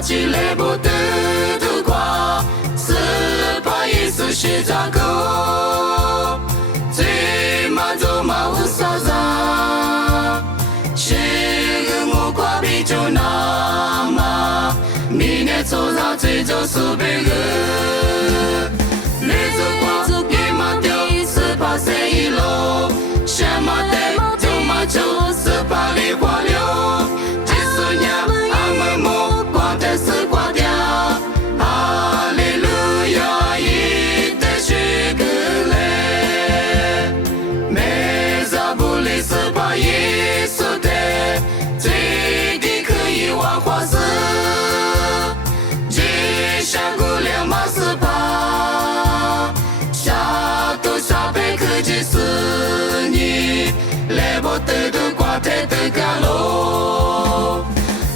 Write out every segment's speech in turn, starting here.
起来不得的夸，是把耶稣十字架，最满足马无啥啥，是个我挂比就那么，明年走上最就是别个，来自挂一马掉是把谁一路，什么的就马就是把梨花流。得的瓜太的干喽，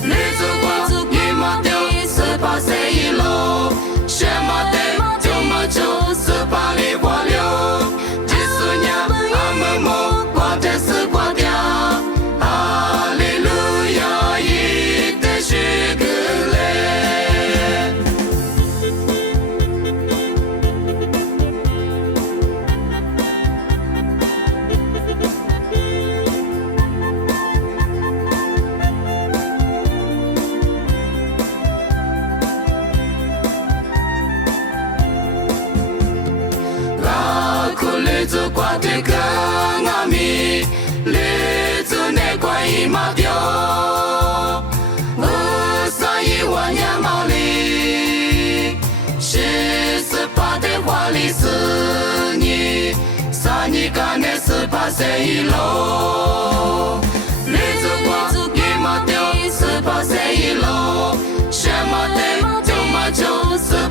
绿子瓜一马掉是把谁一路，什么的就马就是把梨花流，几十年阿门莫瓜太是瓜掉，哈利路亚一的是个嘞。绿子瓜的更阿米，绿子那瓜一马掉，51万年毛里，48的花里是你，啥你干的是把谁一路？绿子瓜一马掉是把谁一路？什么的就马就是。